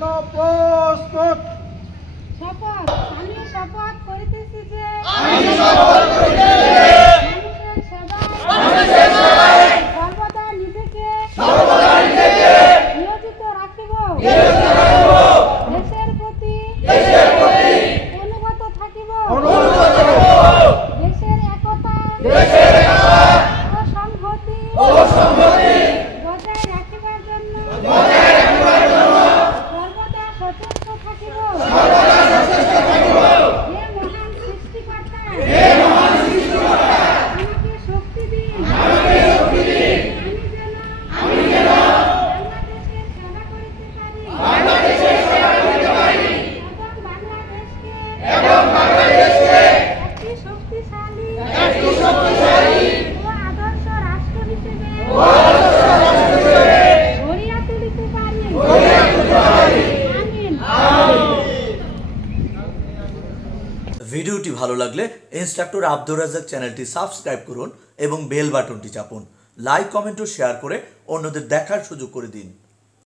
জন্য প্রস্তুত। শপথ। আমি শপথ করিতেছি যে মানুষের সেবায় সর্বদা নিজেকে নিয়োজিত রাখিব। দেশের প্রতি অনুগত থাকিব। দেশের একতা ও সংহতি বজায় রাখিবার জন্য সর্বদা সচেষ্ট থাকিব। হে মহান সৃষ্টিকর্তা, আমাকে শক্তি দিন। আমি যেন বাংলাদেশের সেবা করিতে পারি এবং বাংলাদেশকে একটি শক্তিশালী ও আদর্শ রাষ্ট্র হিসেবে গড়িয়া তুলিতে পারি। আমিন। ভিডিওটি ভালো লাগলে ইন্সট্রাক্টর আব্দুর রাজ্জাক চ্যানেলটি সাবস্ক্রাইব করুন এবং বেল বাটনটি চাপুন। লাইক, কমেন্ট ও শেয়ার করে অন্যদের দেখার সুযোগ করে দিন।